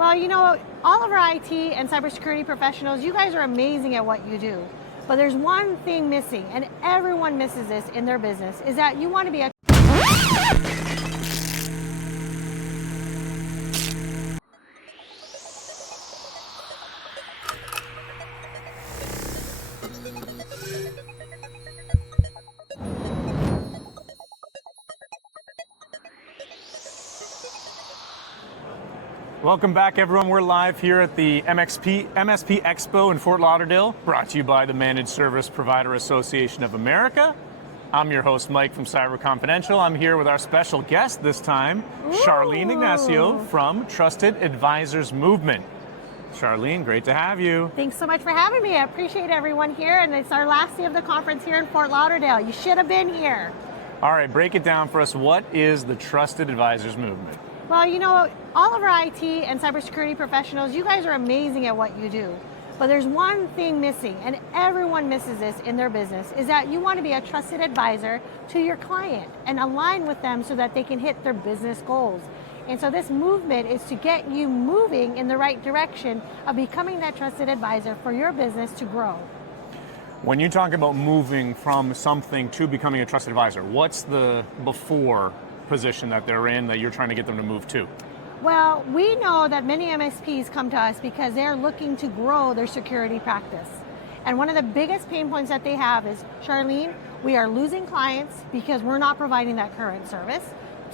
Well, all of our IT and cybersecurity professionals, you guys are amazing at what you do. But there's one thing missing, and everyone misses this in their business, is that you want to be a Welcome back, everyone. We're live here at the MSP Expo in Fort Lauderdale, brought to you by the Managed Service Provider Association of America. I'm your host, Mike from Cyber Confidential. I'm here with our special guest this time, Charlene Ignacio from Trusted Advisors Movement. Charlene, great to have you. Thanks so much for having me. I appreciate everyone here, and it's our last day of the conference here in Fort Lauderdale. You should have been here. All right, break it down for us. What is the Trusted Advisors Movement? Well, all of our IT and cybersecurity professionals, you guys are amazing at what you do. But there's one thing missing, and everyone misses this in their business, is that you want to be a trusted advisor to your client and align with them so that they can hit their business goals. And so this movement is to get you moving in the right direction of becoming that trusted advisor for your business to grow. When you talk about moving from something to becoming a trusted advisor, what's the before position that they're in that you're trying to get them to move to? Well, we know that many MSPs come to us because they're looking to grow their security practice. And one of the biggest pain points that they have is, Charlene, we are losing clients because we're not providing that current service.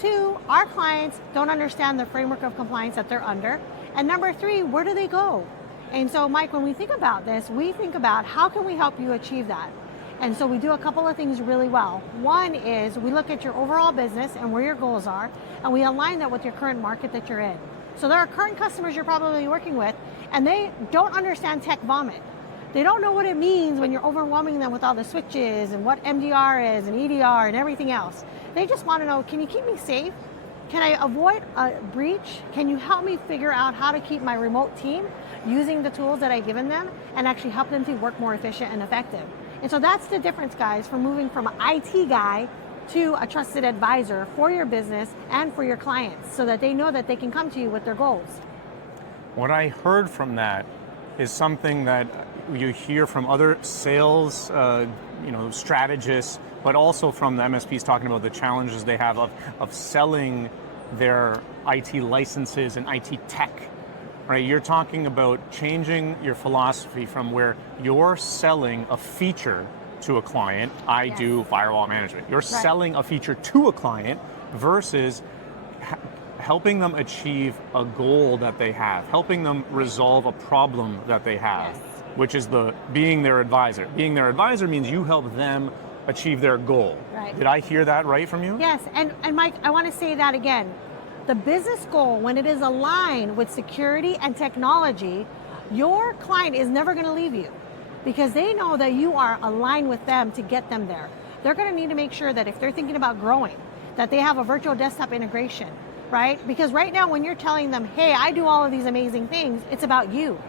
2, our clients don't understand the framework of compliance that they're under. And number 3, where do they go? And so, Mike, when we think about this, we think about how can we help you achieve that? And so we do a couple of things really well. One is we look at your overall business and where your goals are, and we align that with your current market that you're in. So there are current customers you're probably working with, and they don't understand tech vomit. They don't know what it means when you're overwhelming them with all the switches and what MDR is and EDR and everything else. They just want to know, can you keep me safe? Can I avoid a breach? Can you help me figure out how to keep my remote team using the tools that I've given them and actually help them to work more efficient and effective? And so that's the difference, guys, from moving from an IT guy to a trusted advisor for your business and for your clients so that they know that they can come to you with their goals. What I heard from that is something that you hear from other sales strategists, but also from the MSPs talking about the challenges they have of selling their IT licenses and IT tech. Right, you're talking about changing your philosophy from where you're selling a feature to a client. I do firewall management. You're selling a feature to a client versus helping them achieve a goal that they have, helping them resolve a problem that they have, which is being their advisor. Being their advisor means you help them achieve their goal. Right. Did I hear that right from you? Yes, and Mike, I want to say that again. The business goal, when it is aligned with security and technology, your client is never going to leave you because they know that you are aligned with them to get them there. They're going to need to make sure that if they're thinking about growing, that they have a virtual desktop integration, right? Because right now when you're telling them, hey, I do all of these amazing things, it's about you.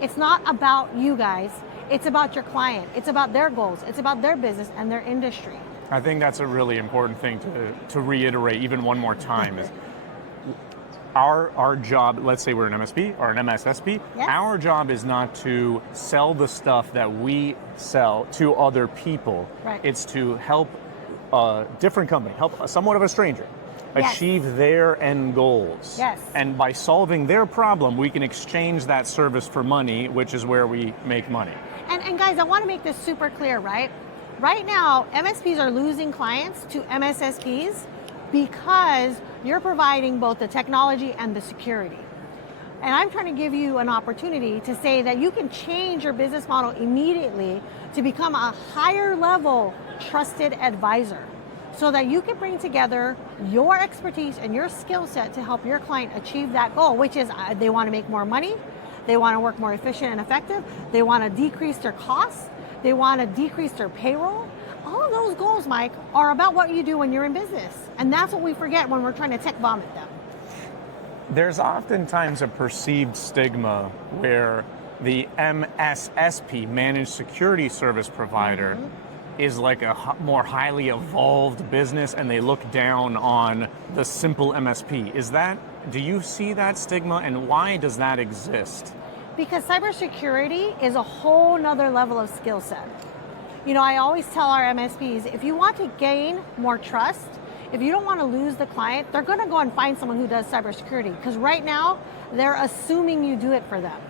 It's not about you guys. It's about your client. It's about their goals. It's about their business and their industry. I think that's a really important thing to reiterate even one more time is our job, let's say we're an MSP or an MSSP, our job is not to sell the stuff that we sell to other people. Right. It's to help a different company, help somewhat of a stranger achieve their end goals. Yes. And by solving their problem, we can exchange that service for money, which is where we make money. And guys, I want to make this super clear, right? Right now, MSPs are losing clients to MSSPs because you're providing both the technology and the security. And I'm trying to give you an opportunity to say that you can change your business model immediately to become a higher level trusted advisor so that you can bring together your expertise and your skill set to help your client achieve that goal, which is they want to make more money, they want to work more efficient and effective, they want to decrease their costs, they want to decrease their payroll. All of those goals, Mike, are about what you do when you're in business. And that's what we forget when we're trying to tech vomit them. There's oftentimes a perceived stigma where the MSSP, Managed Security Service Provider, is like a more highly evolved business and they look down on the simple MSP. Is that Do you see that stigma, and why does that exist? Because cybersecurity is a whole nother level of skill set. You know, I always tell our MSPs, if you want to gain more trust, if you don't want to lose the client, they're going to go and find someone who does cybersecurity. Because right now, they're assuming you do it for them,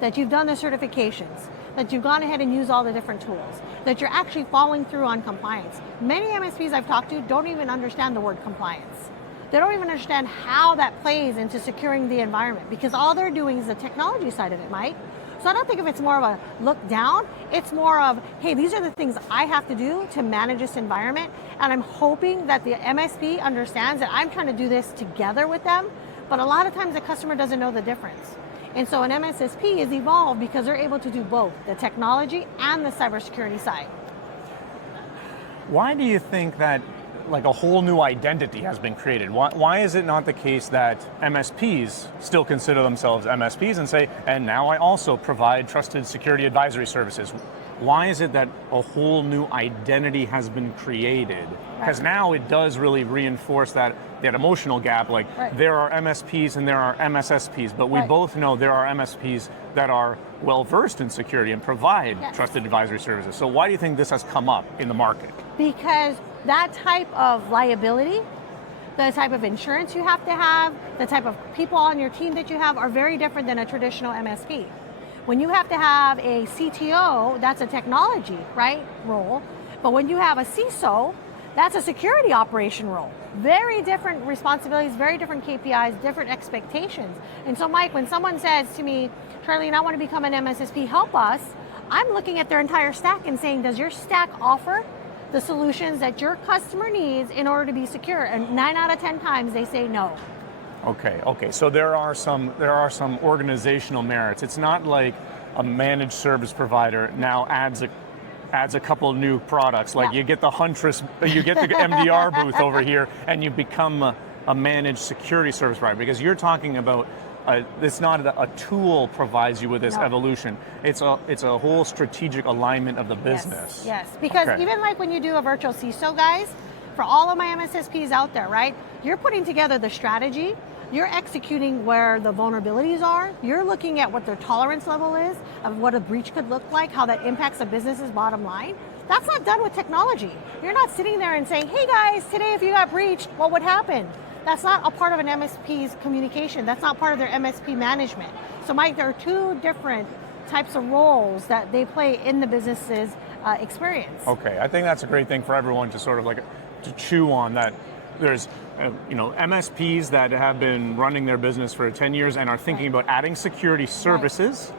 that you've done the certifications, that you've gone ahead and used all the different tools, that you're actually following through on compliance. Many MSPs I've talked to don't even understand the word compliance. They don't even understand how that plays into securing the environment, because all they're doing is the technology side of it, Mike. So I don't think if it's more of a look down, it's more of, hey, these are the things I have to do to manage this environment, and I'm hoping that the MSP understands that I'm trying to do this together with them, but a lot of times the customer doesn't know the difference. And so an MSSP is evolved because they're able to do both, the technology and the cybersecurity side. Why do you think that like a whole new identity has been created? Why is it not the case that MSPs still consider themselves MSPs and say, and now I also provide trusted security advisory services? Why is it that a whole new identity has been created? Because now it does really reinforce that emotional gap, like there are MSPs and there are MSSPs, but we both know there are MSPs that are well-versed in security and provide trusted advisory services. So why do you think this has come up in the market? Because that type of liability, the type of insurance you have to have, the type of people on your team that you have are very different than a traditional MSP. When you have to have a CTO, that's a technology, role. But when you have a CISO, that's a security operation role. Very different responsibilities, very different KPIs, different expectations. And so Mike, when someone says to me, Charlene, I want to become an MSSP, help us, I'm looking at their entire stack and saying, does your stack offer the solutions that your customer needs in order to be secure? And 9 out of 10 times they say no. Okay. So there are some organizational merits. It's not like a managed service provider now adds a couple of new products. Like you get the Huntress, you get the MDR booth over here, and you become a managed security service provider. Because you're talking about it's not a tool provides you with this evolution. It's a whole strategic alignment of the business. Yes. Because even like when you do a virtual CISO, guys, for all of my MSSPs out there, you're putting together the strategy, you're executing where the vulnerabilities are, you're looking at what their tolerance level is, of what a breach could look like, how that impacts a business's bottom line. That's not done with technology. You're not sitting there and saying, hey guys, today if you got breached, what would happen? That's not a part of an MSP's communication. That's not part of their MSP management. So Mike, there are two different types of roles that they play in the business's experience. Okay, I think that's a great thing for everyone to sort of like to chew on, that there's MSPs that have been running their business for 10 years and are thinking about adding security services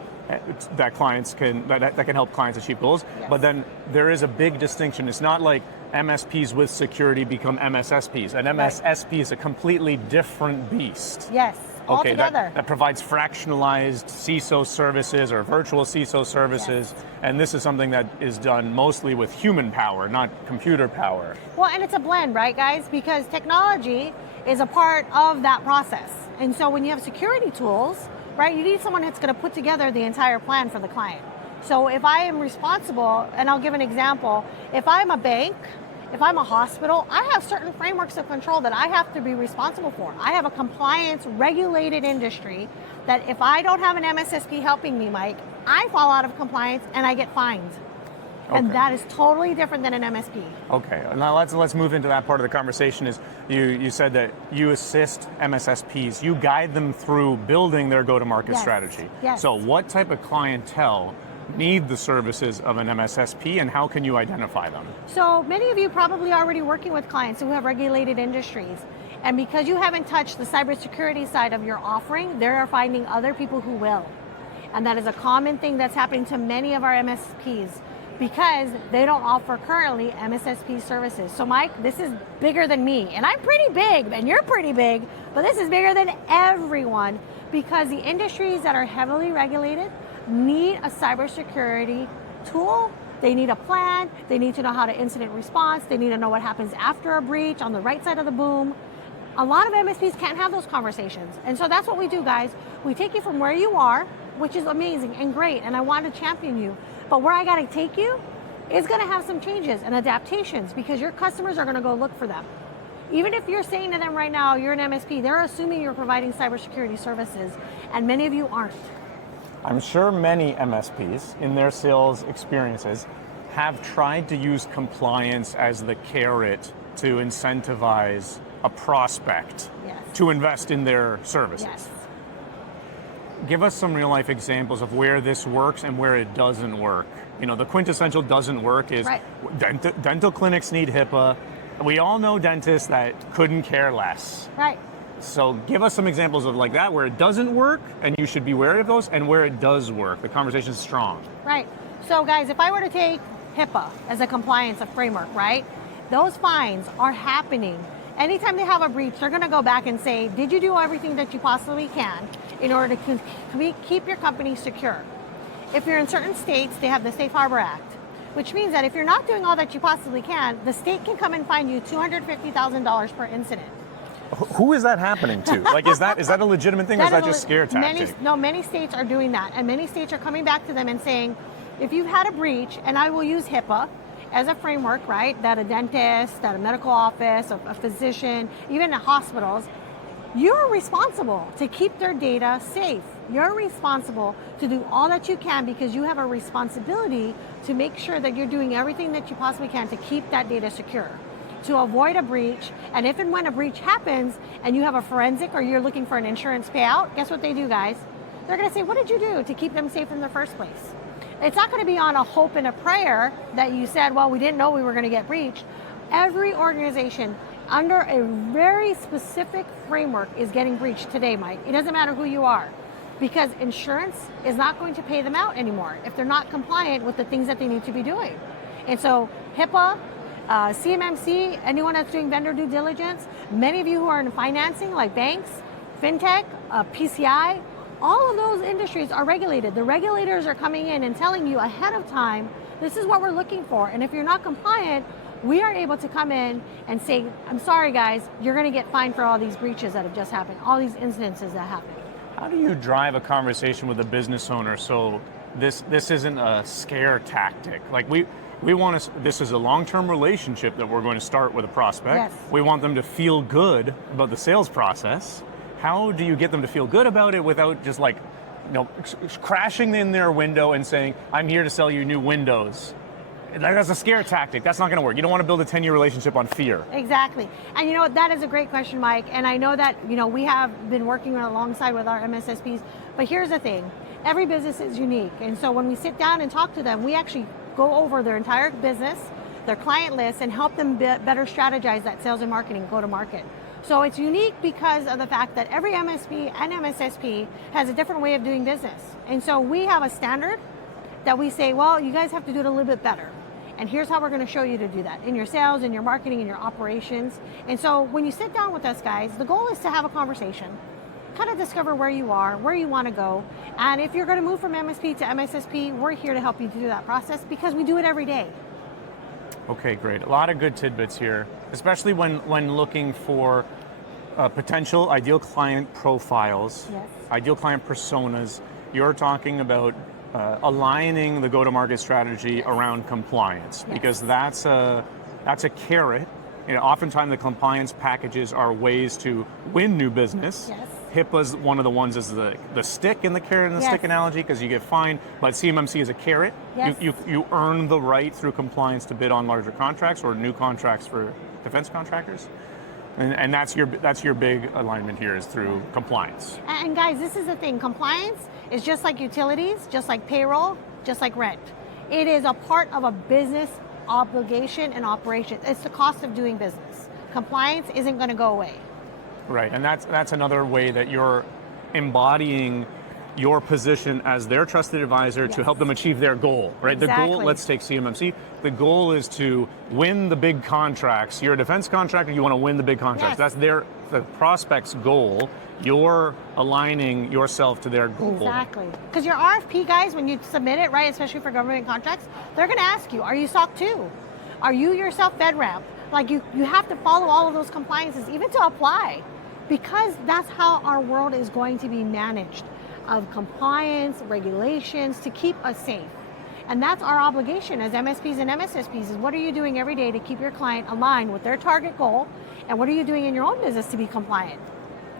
that clients can that can help clients achieve goals. But then there is a big distinction. It's not like MSPs with security become MSSPs. An MSSP is a completely different beast. Yes. Okay, altogether. that provides fractionalized CISO services or virtual CISO services, and this is something that is done mostly with human power, not computer power. Well, and it's a blend, right, guys? Because technology is a part of that process. And so when you have security tools, you need someone that's going to put together the entire plan for the client. So if I am responsible, and I'll give an example, if I'm a bank, if I'm a hospital, I have certain frameworks of control that I have to be responsible for. I have a compliance regulated industry that if I don't have an MSSP helping me, Mike, I fall out of compliance and I get fined. Okay. And that is totally different than an MSP. Okay, now let's move into that part of the conversation. Is you said that you assist MSSPs, you guide them through building their go-to-market strategy. Yes. So what type of clientele need the services of an MSSP, and how can you identify them? So many of you probably already working with clients who have regulated industries, and because you haven't touched the cybersecurity side of your offering, they're finding other people who will. And that is a common thing that's happening to many of our MSPs because they don't offer currently MSSP services. So Mike, this is bigger than me, and I'm pretty big, and you're pretty big, but this is bigger than everyone because the industries that are heavily regulated need a cybersecurity tool. They need a plan. They need to know how to incident response. They need to know what happens after a breach on the right side of the boom. A lot of MSPs can't have those conversations. And so that's what we do, guys. We take you from where you are, which is amazing and great, and I want to champion you. But where I got to take you is going to have some changes and adaptations because your customers are going to go look for them. Even if you're saying to them right now, you're an MSP, they're assuming you're providing cybersecurity services, and many of you aren't. I'm sure many MSPs in their sales experiences have tried to use compliance as the carrot to incentivize a prospect to invest in their services. Yes. Give us some real life examples of where this works and where it doesn't work. You know, the quintessential doesn't work is dental clinics need HIPAA. We all know dentists that couldn't care less. Right. So give us some examples of like that where it doesn't work and you should be wary of those, and where it does work. The conversation is strong. Right. So guys, if I were to take HIPAA as a compliance framework, right? Those fines are happening. Anytime they have a breach, they're going to go back and say, did you do everything that you possibly can in order to keep your company secure? If you're in certain states, they have the Safe Harbor Act, which means that if you're not doing all that you possibly can, the state can come and fine you $250,000 per incident. Who is that happening to? Like, is that a legitimate thing, or is that just scare tactic? Many states are doing that, and many states are coming back to them and saying, if you've had a breach, and I will use HIPAA as a framework, right, that a dentist, that a medical office, a physician, even the hospitals, you're responsible to keep their data safe. You're responsible to do all that you can because you have a responsibility to make sure that you're doing everything that you possibly can to keep that data secure, to avoid a breach. And if and when a breach happens and you have a forensic or you're looking for an insurance payout, guess what they do, guys? They're going to say, what did you do to keep them safe in the first place? It's not going to be on a hope and a prayer that you said, well, we didn't know we were going to get breached. Every organization under a very specific framework is getting breached today, Mike. It doesn't matter who you are, because insurance is not going to pay them out anymore if they're not compliant with the things that they need to be doing. And so HIPAA, CMMC, anyone that's doing vendor due diligence, many of you who are in financing like banks, fintech, PCI, all of those industries are regulated. The regulators are coming in and telling you ahead of time, this is what we're looking for. And if you're not compliant, we are able to come in and say, I'm sorry guys, you're going to get fined for all these breaches that have just happened, all these incidences that happened. How do you drive a conversation with a business owner so this isn't a scare tactic? Like we want to, this is a long-term relationship that we're going to start with a prospect. Yes. We want them to feel good about the sales process. How do you get them to feel good about it without just like, you know, crashing in their window and saying, I'm here to sell you new windows? That's a scare tactic. That's not going to work. You don't want to build a 10-year relationship on fear. Exactly. And you know, that is a great question, Mike. And I know that, you know, we have been working alongside with our MSSPs, but here's the thing. Every business is unique. And so when we sit down and talk to them, we actually go over their entire business, their client list, and help them better strategize that sales and marketing, go to market. So it's unique because of the fact that every MSP and MSSP has a different way of doing business. And so we have a standard that we say, well, you guys have to do it a little bit better. And here's how we're going to show you to do that in your sales, in your marketing, in your operations. And so when you sit down with us guys, the goal is to have a conversation, kind of discover where you are, where you want to go. And if you're going to move from MSP to MSSP, we're here to help you do that process because we do it every day. Okay, great. A lot of good tidbits here, especially when looking for potential ideal client profiles, Yes. ideal client personas. You're talking about aligning the go-to-market strategy around compliance, Yes. because that's a carrot. You know, oftentimes the compliance packages are ways to win new business. Yes. HIPAA's one of the ones is the stick in the carrot and the Yes. stick analogy, because you get fined, but CMMC is a carrot. Yes. You earn the right through compliance to bid on larger contracts or new contracts for defense contractors. And that's your big alignment here is through compliance. And guys, this is the thing. Compliance is just like utilities, just like payroll, just like rent. It is a part of a business obligation and operation. It's the cost of doing business. Compliance isn't going to go away. Right, and that's another way that you're embodying your position as their trusted advisor to help them achieve their goal, right? Exactly. The goal, let's take CMMC, the goal is to win the big contracts. You're a defense contractor, you want to win the big contracts. Yes. That's the prospect's goal. You're aligning yourself to their goal. Exactly. Because your RFP, guys, when you submit it, right, especially for government contracts, they're going to ask you, are you SOC 2? Are you yourself FedRAMP? Like you have to follow all of those compliances, even to apply, because that's how our world is going to be managed, of compliance, regulations, to keep us safe. And that's our obligation as MSPs and MSSPs is what are you doing every day to keep your client aligned with their target goal? And what are you doing in your own business to be compliant?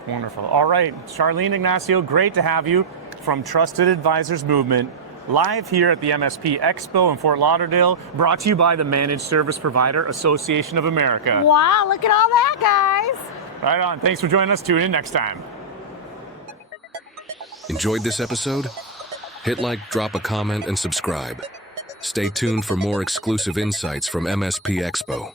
Wonderful. All right, Charlene Ignacio, great to have you from Trusted Advisors Movement, live here at the MSP Expo in Fort Lauderdale, brought to you by the Managed Service Provider Association of America. Wow, look at all that, guys. Right on. Thanks for joining us. Tune in next time. Enjoyed this episode? Hit like, drop a comment, and subscribe. Stay tuned for more exclusive insights from MSP Expo.